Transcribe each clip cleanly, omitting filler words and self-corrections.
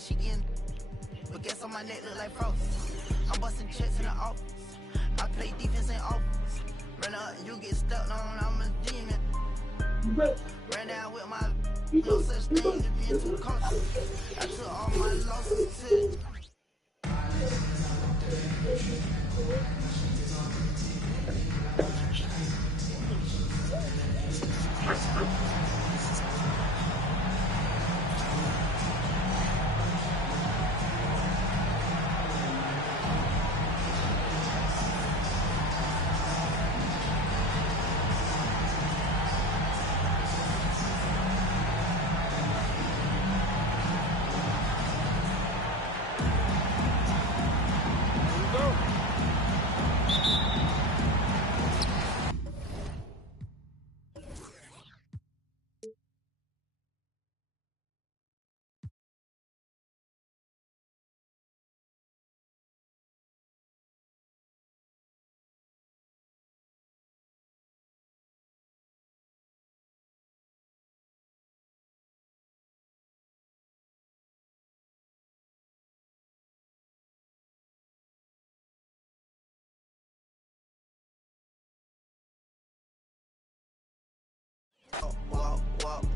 cause she getting. But guess on my neck look like frost. I'm busting checks in the office. I play defense in office. Run up, you get stuck on, I'm a demon. Ran down with my no such thing as being too cautious. I took all my losses to.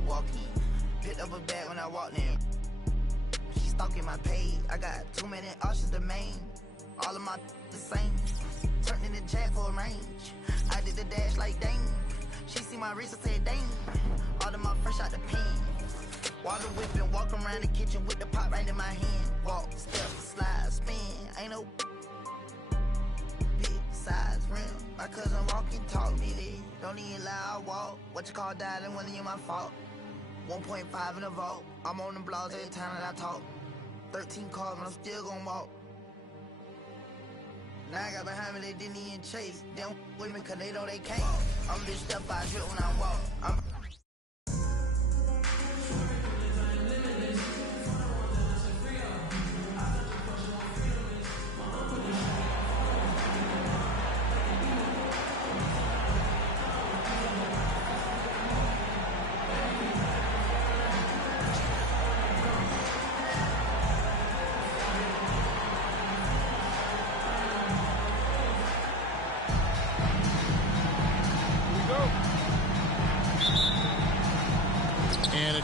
Walking. Picked up a bag when I walked in. She stalking my page. I got too many options to main. All of my the same. Turned in the jack for a range. I did the dash like dang. She see my wrist and said dang. All of my fresh out the pen. Water whipping, walk around the kitchen with the pot right in my hand. Walk, step, slide, spin. Ain't no big size rim. My cousin walking, talk me there. Don't even lie, I walk. What you call died and wasn't even my fault. 1.5 in the vault. I'm on the blogs every time that I talk. 13 cars, but I'm still gonna walk. Now I got behind me, they didn't even chase. They don't with me cause they know they can't. I'm just step by drip when I walk.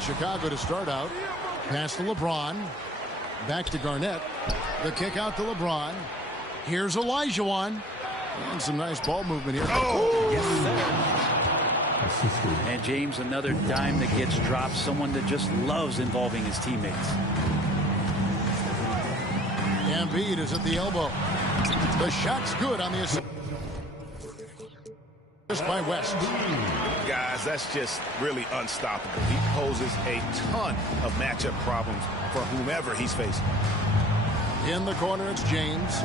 Chicago to start out. Pass to LeBron. Back to Garnett. The kick out to LeBron. Here's Olajuwon. And some nice ball movement here. Oh, yes, sir. And James, another dime that gets dropped. Someone that just loves involving his teammates. Embiid is at the elbow. The shot's good on the assist by West. Guys, that's just really unstoppable. He poses a ton of matchup problems for whomever he's facing. In the corner, it's James.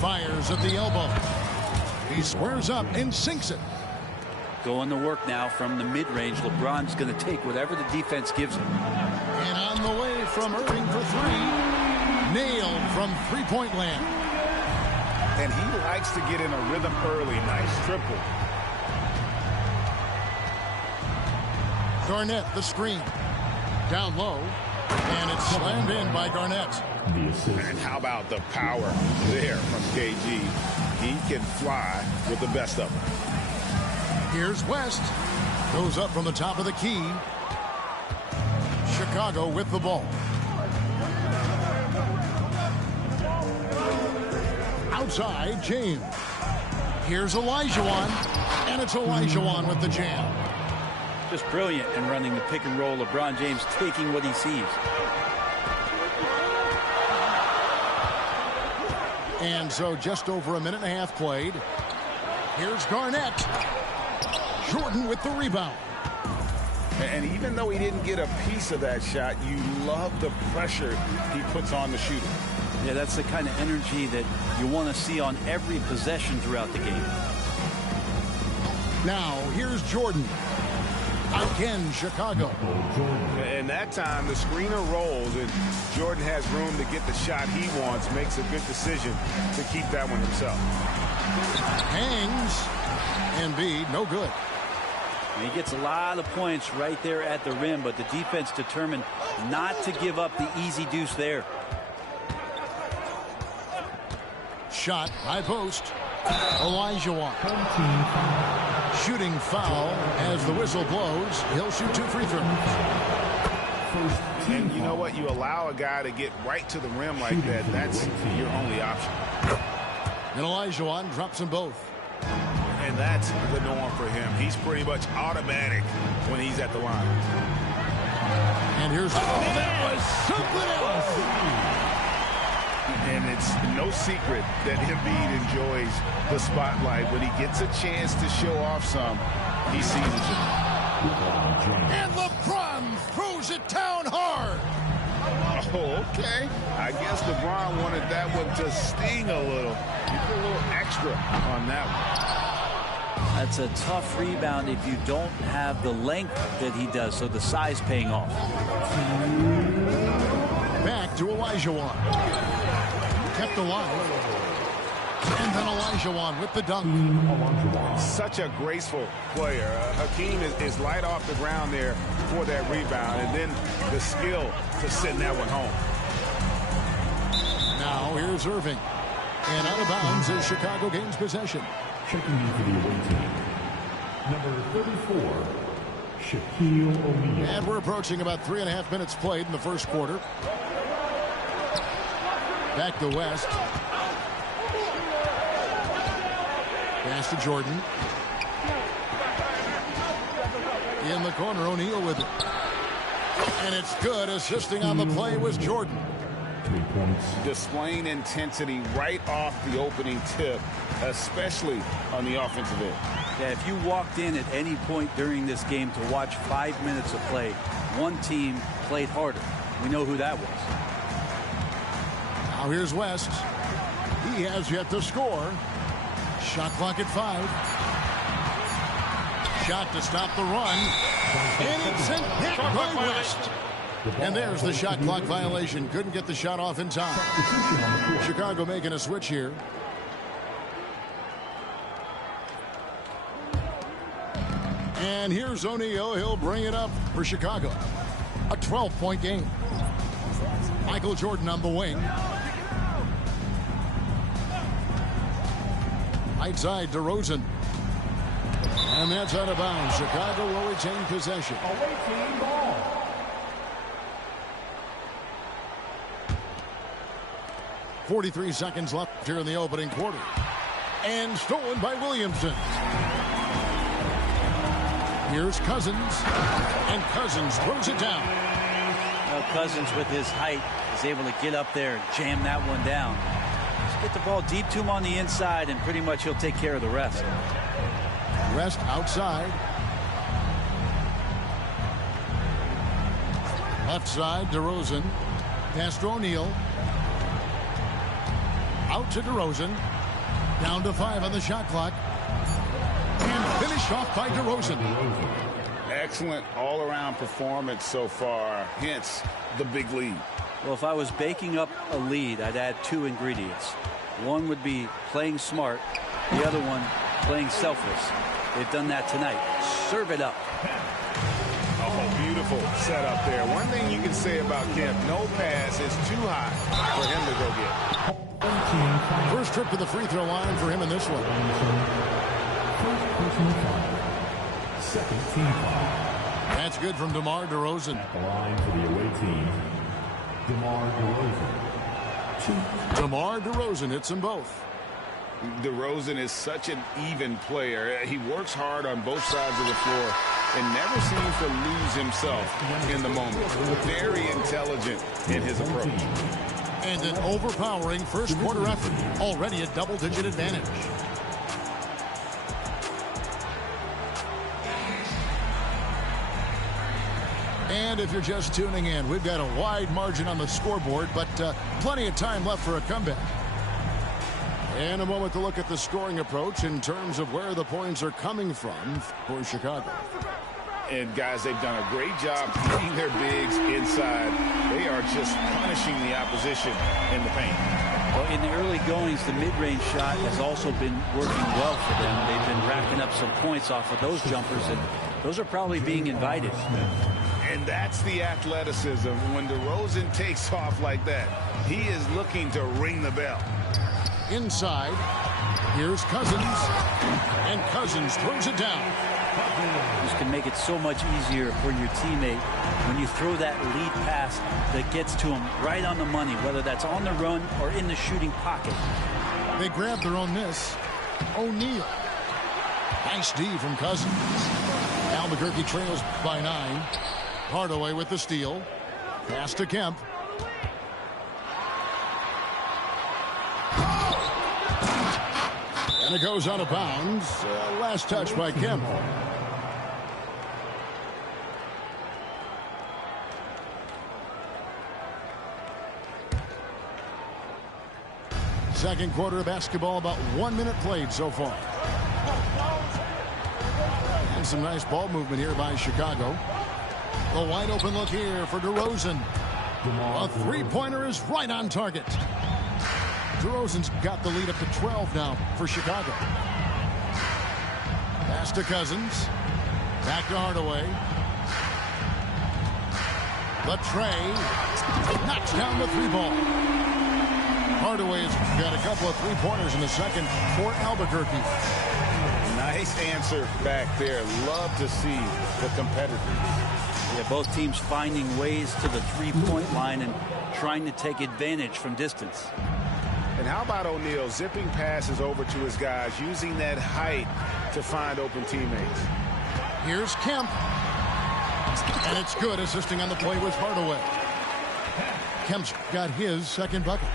Fires at the elbow. He squares up and sinks it. Going to work now from the mid-range. LeBron's going to take whatever the defense gives him. And on the way from Irving for three. Nailed from three-point land. And he likes to get in a rhythm early. Nice triple. Garnett, the screen. Down low. And it's slammed in by Garnett. And how about the power there from KG? He can fly with the best of them. Here's West. Goes up from the top of the key. Chicago with the ball. Outside, James. Here's Olajuwon. And it's Olajuwon with the jam. Just brilliant in running the pick and roll. LeBron James taking what he sees. And so just over a minute and a half played. Here's Garnett. Jordan with the rebound. And even though he didn't get a piece of that shot, you love the pressure he puts on the shooter. Yeah, that's the kind of energy that you want to see on every possession throughout the game. Now, here's Jordan. Again, Chicago. And that time, the screener rolls, and Jordan has room to get the shot he wants, makes a good decision to keep that one himself. Hangs. Embiid, no good. And he gets a lot of points right there at the rim, but the defense determined not to give up the easy deuce there. Shot, high post. Olajuwon. Shooting foul as the whistle blows. He'll shoot 2 free throws. And you know what? You allow a guy to get right to the rim like that. That's your only option. And Olajuwon drops them both. And that's the norm for him. He's pretty much automatic when he's at the line. And here's that was something else. And it's no secret that Embiid enjoys the spotlight. When he gets a chance to show off some, he seizes it. And LeBron throws it down hard. Oh, okay. I guess LeBron wanted that one to sting a little. He put a little extra on that one. That's a tough rebound if you don't have the length that he does, so the size paying off. Back to Olajuwon. Kept alive. And then Olajuwon with the dunk. Such a graceful player. Hakeem is light off the ground there for that rebound, and then the skill to send that one home. Now here's Irving. And out of bounds is Chicago gains possession. Checking in for the away team, number 34, Shaquille O'Neal. And we're approaching about 3.5 minutes played in the first quarter. Back to West. Pass to Jordan. In the corner, O'Neal with it. And it's good. Assisting on the play was Jordan. 3 points. Displaying intensity right off the opening tip, especially on the offensive end. Yeah, if you walked in at any point during this game to watch 5 minutes of play, one team played harder. We know who that was. Now here's West. He has yet to score. Shot clock at 5. Shot to stop the run. And it's sent back by West. And there's the shot clock violation. Couldn't get the shot off in time. Chicago making a switch here. And here's O'Neal. He'll bring it up for Chicago. A 12-point game. Michael Jordan on the wing. Right side, DeRozan. And that's out of bounds. Chicago will retain possession. Away team ball. 43 seconds left here in the opening quarter. And stolen by Williamson. Here's Cousins. And Cousins throws it down. Now Cousins, with his height, is able to get up there and jam that one down. Just get the ball deep to him on the inside, and pretty much he'll take care of the rest. West outside. Left side, DeRozan. Pass to O'Neal. Out to DeRozan. Down to 5 on the shot clock. And finished off by DeRozan. Excellent all-around performance so far, hence the big lead. Well, if I was baking up a lead, I'd add 2 ingredients. One would be playing smart. The other one, playing selfless. They've done that tonight. Serve it up. Oh, beautiful setup there. One thing you can say about Kemp, no pass is too high for him to go get. First trip to the free throw line for him in this one. First personal foul. Second team foul. That's good from DeMar DeRozan. At the line for the away team, DeMar DeRozan. 2. DeMar DeRozan hits them both. DeRozan is such an even player. He works hard on both sides of the floor and never seems to lose himself in the moment. Very intelligent in his approach. And an overpowering first quarter effort. Already a double-digit advantage. And if you're just tuning in, we've got a wide margin on the scoreboard, but plenty of time left for a comeback. And a moment to look at the scoring approach in terms of where the points are coming from for Chicago. And guys, they've done a great job keeping their bigs inside. They are just punishing the opposition in the paint. Well, in the early goings, the mid-range shot has also been working well for them. They've been racking up some points off of those jumpers, and Those are probably being invited. And that's the athleticism. When DeRozan takes off like that, he is looking to ring the bell. Inside, here's Cousins, and Cousins throws it down. This can make it so much easier for your teammate when you throw that lead pass that gets to him right on the money, whether that's on the run or in the shooting pocket. They grab their own miss. O'Neal. Nice D from Cousins. Albuquerque trails by 9. Hardaway with the steal. Pass to Kemp. And it goes out of bounds. Last touch by Kemp. Second quarter of basketball, about 1 minute played so far. And some nice ball movement here by Chicago. A wide open look here for DeRozan. A three-pointer is right on target. DeRozan's got the lead up to 12 now for Chicago. Pass to Cousins. Back to Hardaway. Latrey knocks down the 3-ball. Hardaway's got a couple of three-pointers in the second for Albuquerque. Nice answer back there. Love to see the competitors. Yeah, both teams finding ways to the three-point line and trying to take advantage from distance. And how about O'Neal zipping passes over to his guys, using that height to find open teammates. Here's Kemp. And it's good. Assisting on the play was Hardaway. Kemp's got his second bucket.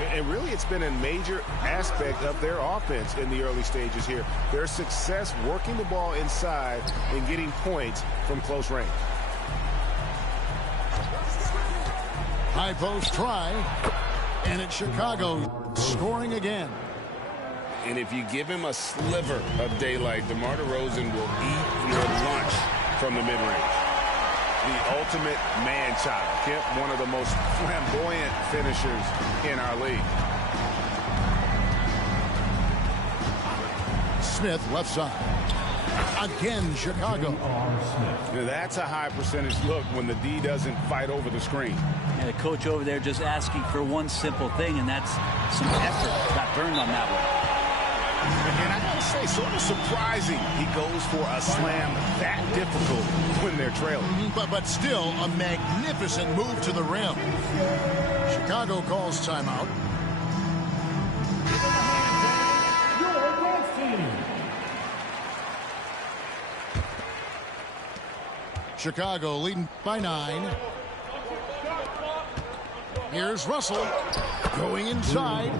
And really, it's been a major aspect of their offense in the early stages here. Their success working the ball inside and getting points from close range. High post try. And it's Chicago scoring again. And if you give him a sliver of daylight, DeMar DeRozan will eat your lunch from the mid-range. The ultimate man-child. Kemp, one of the most flamboyant finishers in our league. Smith left side. Again, Chicago. Now that's a high percentage look when the D doesn't fight over the screen. And the coach over there just asking for one simple thing, and that's some effort. Got burned on that one. And I gotta say, sort of surprising he goes for a slam that difficult when they're trailing. But still a magnificent move to the rim. Chicago calls timeout. Chicago leading by 9. Here's Russell going inside.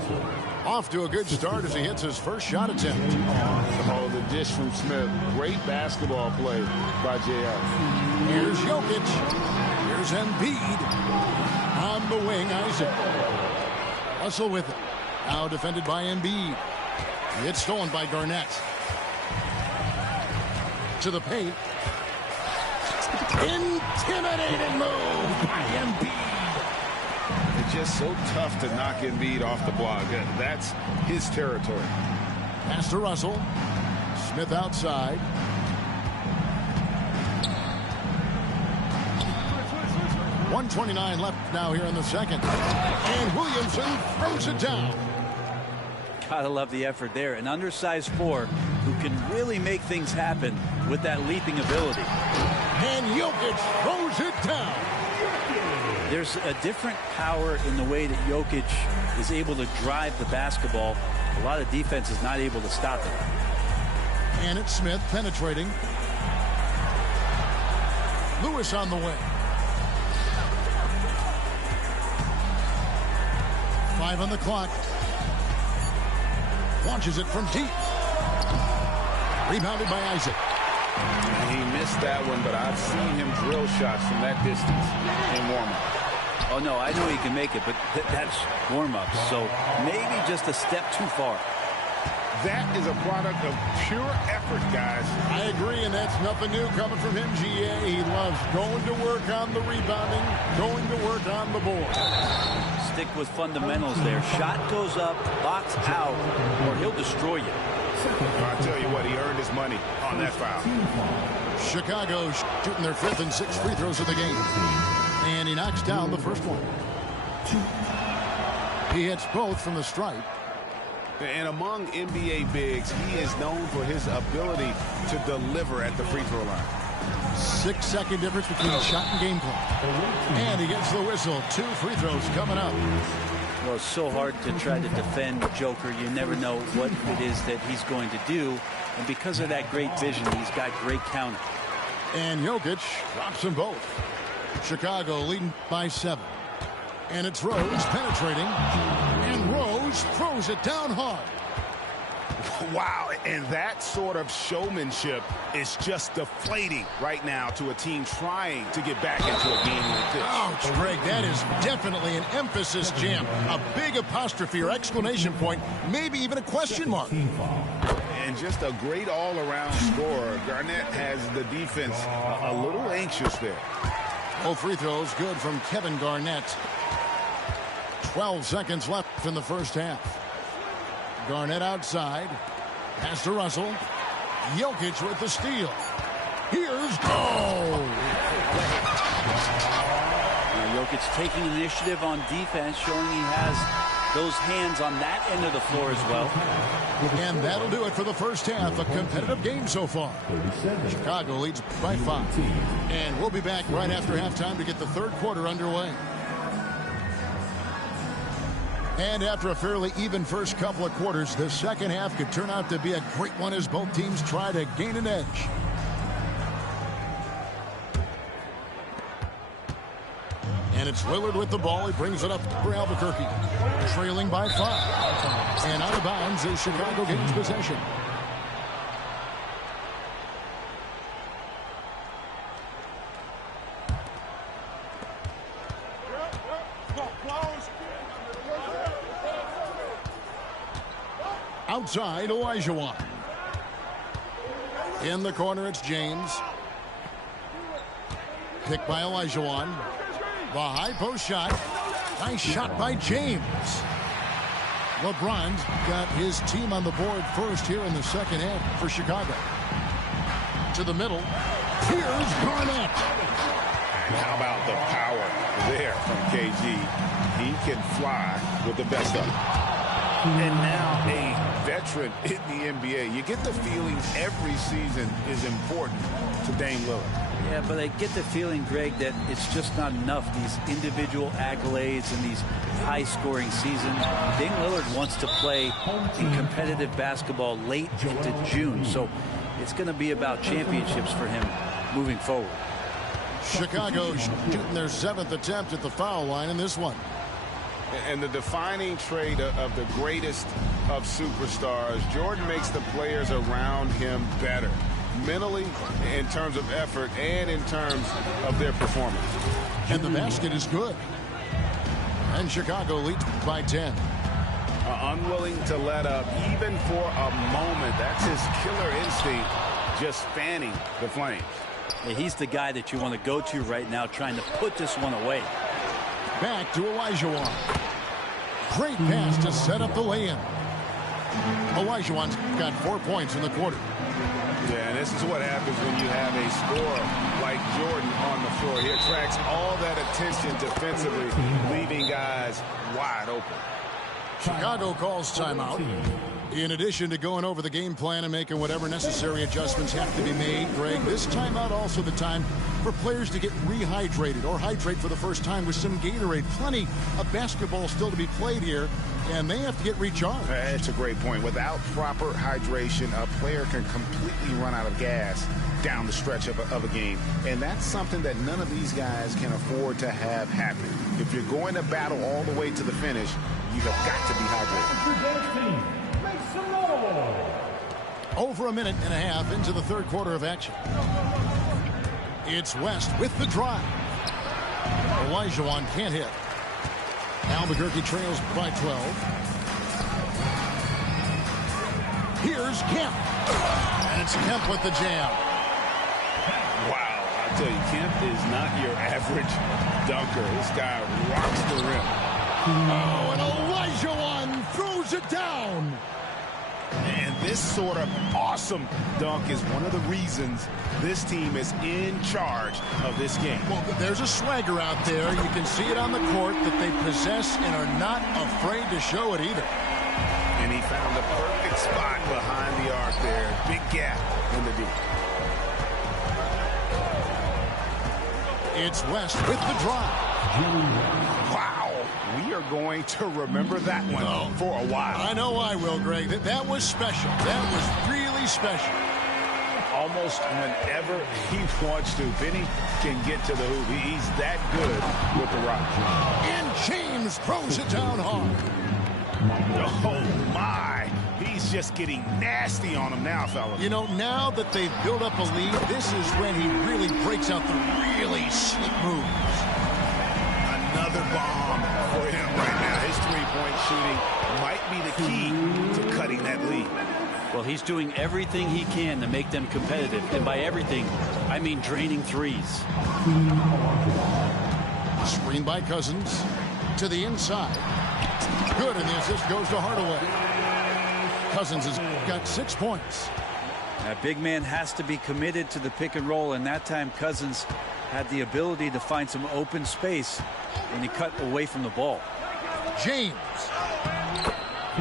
Off to a good start as he hits his first shot attempt. Oh, the dish from Smith. Great basketball play by JR. Here's Jokic. Here's Embiid. On the wing, Isaac. Russell with it. Now defended by Embiid. It's stolen by Garnett. To the paint. Intimidating move by Embiid. It's just so tough to knock Embiid off the block. That's his territory. Pass to Russell. Smith outside. .129 left now here in the second. And Williamson throws it down. Gotta love the effort there. An undersized 4 who can really make things happen with that leaping ability. And Jokic throws it down. There's a different power in the way that Jokic is able to drive the basketball. A lot of defense is not able to stop it. And it's Smith penetrating. Lewis on the wing. 5 on the clock. Launches it from deep. Rebounded by Isaac. He missed that one, but I've seen him drill shots from that distance in warm-up. Oh, no, I know he can make it, but that's warm-up. So maybe just a step too far. That is a product of pure effort, guys. I agree, and that's nothing new coming from him, GA. He loves going to work on the rebounding, going to work on the board. Stick with fundamentals there. Shot goes up, box out, or he'll destroy you. I'll tell you what, he earned his money on that foul. Chicago shooting their 5th and 6th free throws of the game. And he knocks down the first one. He hits both from the stripe. And among NBA bigs, he is known for his ability to deliver at the free throw line. 6-second difference between shot and game clock. And he gets the whistle. 2 free throws coming up. Well, it's so hard to try to defend Joker. You never know what it is that he's going to do. And because of that great vision, he's got great counter. And Jokic drops them both. Chicago leading by 7. And it's Rose penetrating. And Rose throws it down hard. Wow, and that sort of showmanship is just deflating right now to a team trying to get back into a game like this. Ouch, Greg, that is definitely an emphasis jam. A big apostrophe or exclamation point, maybe even a question mark. And just a great all-around scorer. Garnett has the defense a little anxious there. Both free throws good from Kevin Garnett. 12 seconds left in the first half. Garnett outside. Pass to Russell. Jokic with the steal. Here's goal. Jokic taking initiative on defense, showing he has those hands on that end of the floor as well. And that'll do it for the first half. A competitive game so far. Chicago leads by 5. And we'll be back right after halftime to get the third quarter underway. And after a fairly even first couple of quarters, the second half could turn out to be a great one as both teams try to gain an edge. And it's Lillard with the ball. He brings it up for Albuquerque. Trailing by 5. And out of bounds as Chicago gains possession. Outside, Olajuwon. In the corner, it's James. Picked by Olajuwon. The high post shot. Nice shot by James. LeBron's got his team on the board first here in the second half for Chicago. To the middle. Here's Garnett. And how about the power there from KG? He can fly with the best of them. And now a veteran in the NBA. You get the feeling every season is important to Dame Lillard. Yeah, but I get the feeling, Greg, that it's just not enough. These individual accolades and these high-scoring seasons. Dame Lillard wants to play in competitive basketball late into June. So it's going to be about championships for him moving forward. Chicago shooting their 7th attempt at the foul line in this one. And the defining trait of the greatest of superstars, Jordan makes the players around him better. Mentally, in terms of effort, and in terms of their performance. And the basket is good. And Chicago leads by 10. Unwilling to let up, even for a moment. That's his killer instinct, just fanning the flames. Yeah, he's the guy that you want to go to right now, trying to put this one away. Back to Olajuwon. Great pass to set up the lay-in. Olajuwon's got 4 points in the quarter. Yeah, and this is what happens when you have a scorer like Jordan on the floor. He attracts all that attention defensively, leaving guys wide open. Chicago calls timeout. In addition to going over the game plan and making whatever necessary adjustments have to be made, Greg, this timeout also the time for players to get rehydrated or hydrate for the first time with some Gatorade. Plenty of basketball still to be played here, and they have to get recharged. That's a great point. Without proper hydration, a player can completely run out of gas down the stretch of a game. And that's something that none of these guys can afford to have happen. If you're going to battle all the way to the finish, you have got to be hydrated. Over a minute and a half into the third quarter of action. It's West with the drive. Olajuwon can't hit. Albuquerque trails by 12. Here's Kemp. And it's Kemp with the jam. Wow, I tell you, Kemp is not your average dunker. This guy rocks the rim. Oh, and Olajuwon throws it down. And this sort of awesome dunk is one of the reasons this team is in charge of this game. Well, there's a swagger out there. You can see it on the court that they possess and are not afraid to show it either. And he found the perfect spot behind the arc there. Big gap in the deep. It's West with the drive. Wow. We are going to remember that one for a while. I know I will, Greg. That was special. That was really special. Almost whenever he wants to, Benny can get to the hoop. He's that good with the rock. And James throws it down hard. Oh, my. He's just getting nasty on him now, fellas. You know, now that they've built up a lead, this is when he really breaks out the really slick moves. Another bomb for him right now. His three-point shooting might be the key to cutting that lead. Well, he's doing everything he can to make them competitive. And by everything, I mean draining threes. Screen by Cousins to the inside. Good, and the assist goes to Hardaway. Cousins has got 6 points. That big man has to be committed to the pick and roll, and that time Cousins had the ability to find some open space when he cut away from the ball. James.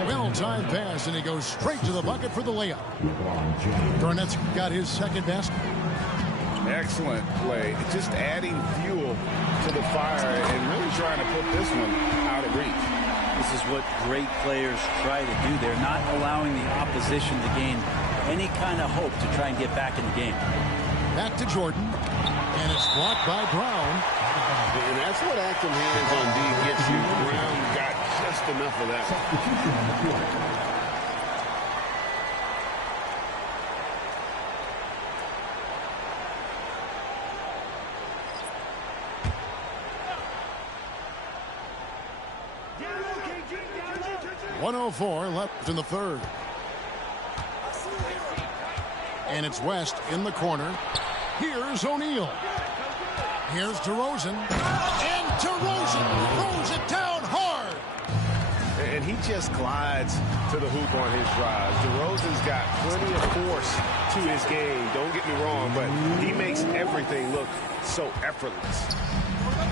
Well-timed pass, and he goes straight to the bucket for the layup. Garnett's got his second basket. Excellent play. Just adding fuel to the fire and really trying to put this one out of reach. This is what great players try to do. They're not allowing the opposition to gain any kind of hope to try and get back in the game. Back to Jordan, and it's blocked by Brown. And that's what active hands on D gets you. Brown got just enough of that. .104 left in the third. And it's West in the corner. Here's O'Neal. Here's DeRozan. And DeRozan throws it down hard. And he just glides to the hoop on his drives. DeRozan's got plenty of force to his game. Don't get me wrong, but he makes everything look so effortless.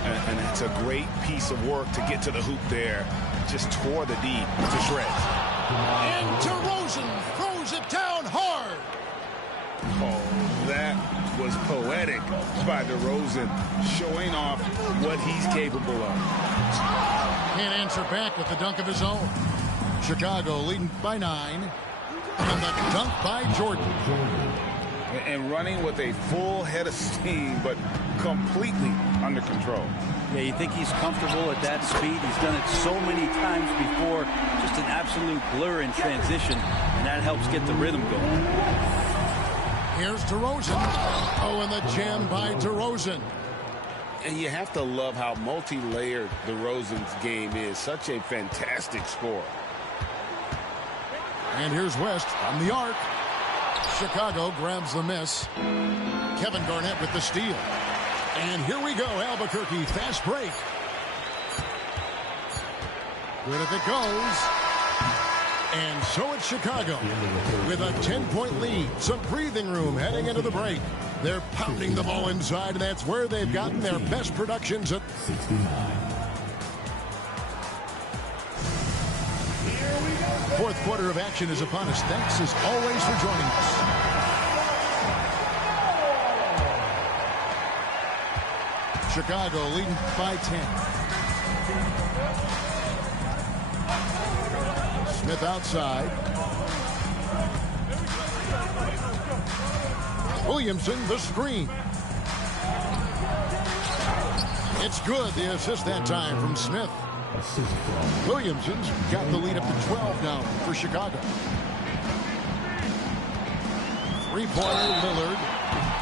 And it's a great piece of work to get to the hoop there. Just tore the D to shreds. And DeRozan throws it down hard. Oh, that was poetic by DeRozan, showing off what he's capable of. Can't answer back with the dunk of his own. Chicago leading by 9. And the dunk by Jordan. And running with a full head of steam, but completely under control. Yeah, you think he's comfortable at that speed. He's done it so many times before. Just an absolute blur in transition, and that helps get the rhythm going. Here's DeRozan. Oh, and the jam by DeRozan. And you have to love how multi-layered DeRozan's game is. Such a fantastic scorer. And here's West on the arc. Chicago grabs the miss. Kevin Garnett with the steal. And here we go, Albuquerque, fast break. Good if it goes. And so it's Chicago with a 10-point lead. Some breathing room heading into the break. They're pounding the ball inside, and that's where they've gotten their best productions at 69. Fourth quarter of action is upon us. Thanks as always for joining us. Chicago leading by 10. Smith outside. Williamson the screen. It's good. The assist that time from Smith. Williamson's got the lead up to 12 now for Chicago. Three-pointer Lillard.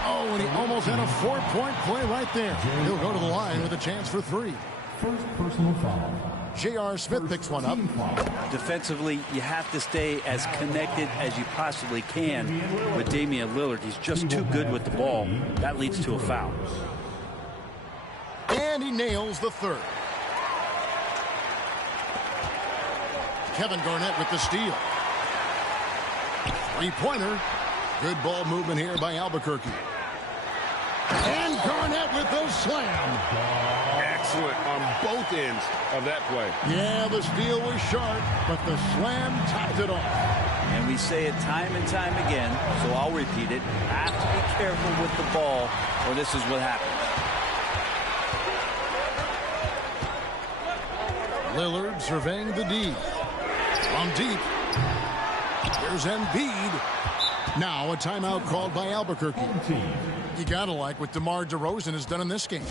Oh, and he almost had a 4-point play right there. He'll go to the line with a chance for 3. First personal foul. J.R. Smith picks one up. Defensively, you have to stay as connected as you possibly can with Damian Lillard. He's just too good with the ball. That leads to a foul. And he nails the third. Kevin Garnett with the steal. Three-pointer. Good ball movement here by Albuquerque. And Garnett with the slam. Excellent on both ends of that play. Yeah, the steal was sharp, but the slam topped it off. And we say it time and time again, so I'll repeat it. Have to be careful with the ball, or this is what happens. Lillard surveying the D. On deep. Here's Embiid. Now a timeout called by Albuquerque. You gotta like what DeMar DeRozan has done in this game.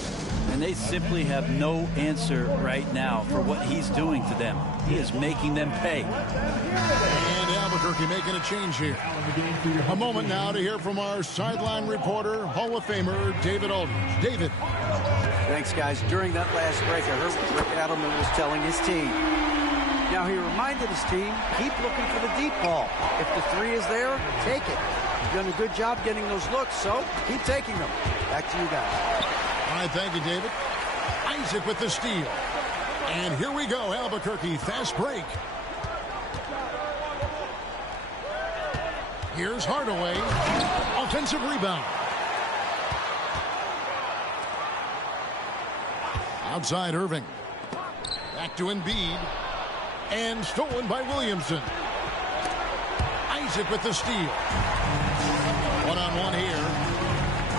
And they simply have no answer right now for what he's doing to them. He is making them pay. And Albuquerque making a change here. A moment now to hear from our sideline reporter, Hall of Famer David Aldridge. David. Thanks, guys. During that last break, I heard what Rick Adelman was telling his team. Now, he reminded his team, keep looking for the deep ball. If the three is there, take it. You've done a good job getting those looks, so keep taking them. Back to you guys. All right, thank you, David. Isaac with the steal. And here we go, Albuquerque, fast break. Here's Hardaway. Offensive rebound. Outside Irving. Back to Embiid. And stolen by Williamson. Isaac with the steal. One-on-one here.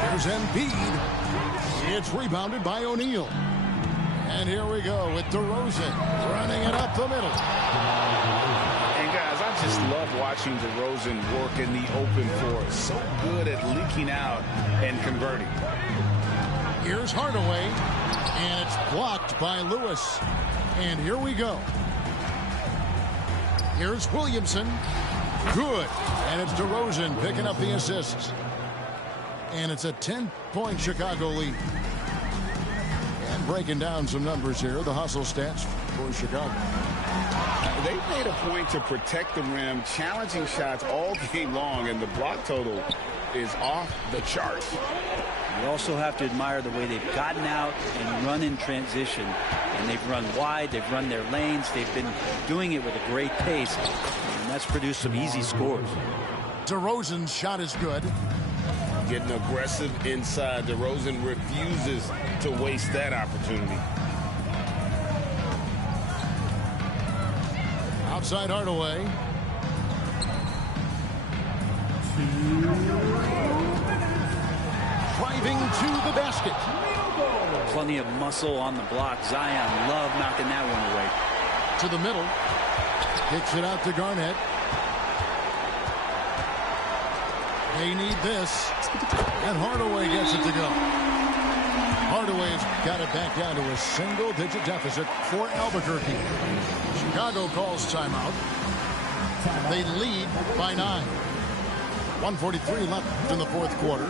Here's Embiid. It's rebounded by O'Neal. And here we go with DeRozan running it up the middle. And guys, I just love watching DeRozan work in the open floor. So good at leaking out and converting. Here's Hardaway. And it's blocked by Lewis. And here we go. Here's Williamson. Good. And it's DeRozan picking up the assists. And it's a 10-point Chicago lead. And breaking down some numbers here, the hustle stats for Chicago. They made a point to protect the rim, challenging shots all game long, and the block total is off the charts. You also have to admire the way they've gotten out and run in transition. And they've run wide, they've run their lanes, they've been doing it with a great pace. And that's produced some easy scores. DeRozan's shot is good. Getting aggressive inside. DeRozan refuses to waste that opportunity. Outside Hardaway. Driving to the basket. Plenty of muscle on the block. Zion love knocking that one away. To the middle. Kicks it out to Garnett. They need this. And Hardaway gets it to go. Hardaway's got it back down to a single-digit deficit for Albuquerque. Chicago calls timeout. They lead by 9. 1:43 left in the fourth quarter.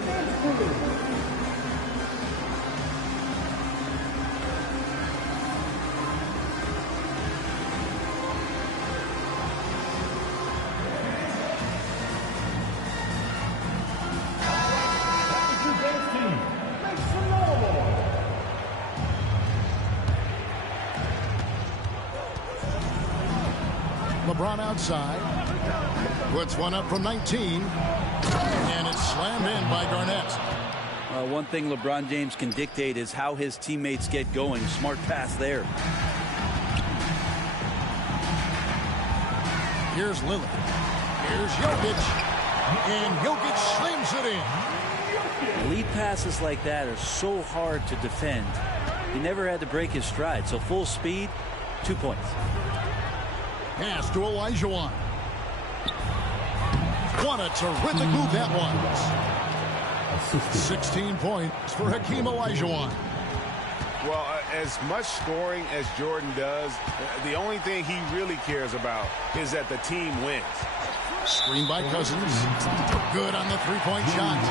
LeBron outside. Puts one up from 19. And it's slammed in by Garnett. One thing LeBron James can dictate is how his teammates get going. Smart pass there. Here's Lillard. Here's Jokic. And Jokic slams it in. Lead passes like that are so hard to defend. He never had to break his stride. So full speed, 2 points. Pass to Olajuwon. What a terrific move that was. 16 points for Hakeem Olajuwon. Well, as much scoring as Jordan does, the only thing he really cares about is that the team wins. Screen by Cousins. Good on the three-point shot.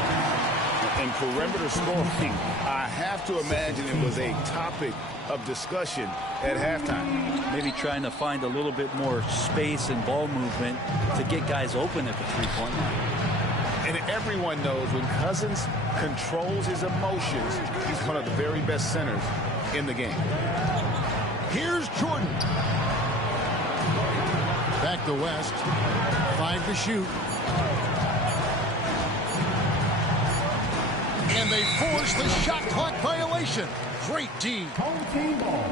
And perimeter scoring, I have to imagine it was a topic of discussion at halftime. Maybe trying to find a little bit more space and ball movement to get guys open at the three-point line. And everyone knows when Cousins controls his emotions, he's one of the very best centers in the game. Here's Jordan. Back to West. 5 to shoot. And they force the shot clock violation. Great D. Home team ball.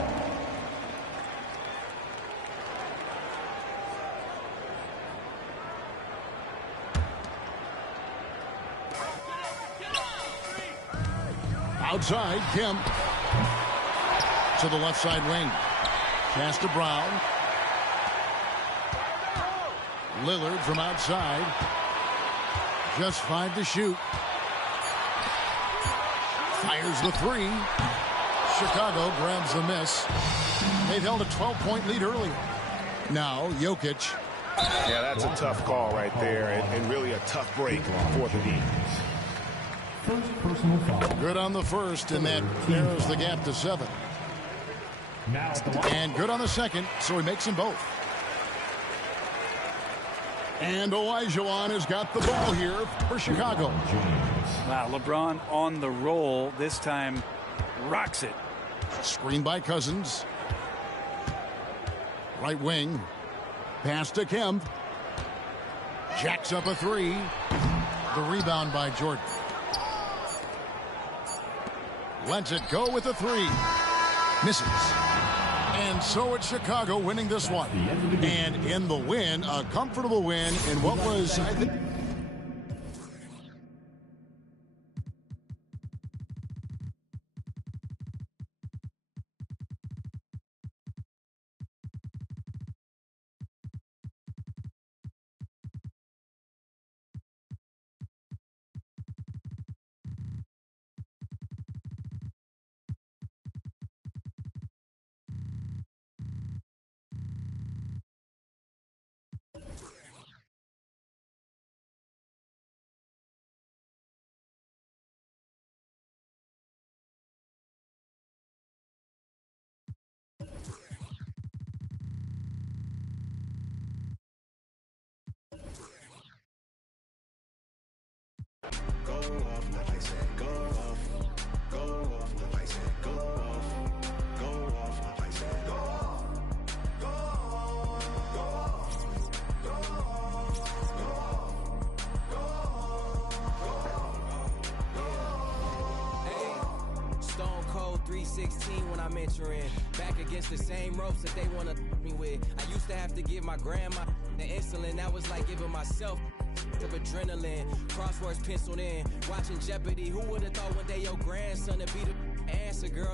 Outside, Kemp. To the left side wing. Pass to Brown. Lillard from outside. Just 5 to shoot. Fires the 3. Chicago grabs the miss. They've held a 12-point lead earlier. Now, Jokic. Yeah, that's a tough call right there, and really a tough break for the Heat. First personal foul. Good on the first, and that narrows the gap to 7. Now at the line. And good on the second, so he makes them both. And Olajuwon has got the ball here for Chicago. Wow, LeBron on the roll. This time rocks it. Screen by Cousins. Right wing. Pass to Kemp. Jacks up a 3. The rebound by Jordan. Lets it go with a 3. Misses. And so it's Chicago winning this one. And in the win, a comfortable win in what was, I think... Stone Cold 316 when I'm entering. Back against the same ropes that they want to me with. I used to have to give my grandma the insulin. That was like giving myself of adrenaline. Crosswords penciled in. Watching Jeopardy. Who would have thought one day your grandson would be the answer, girl?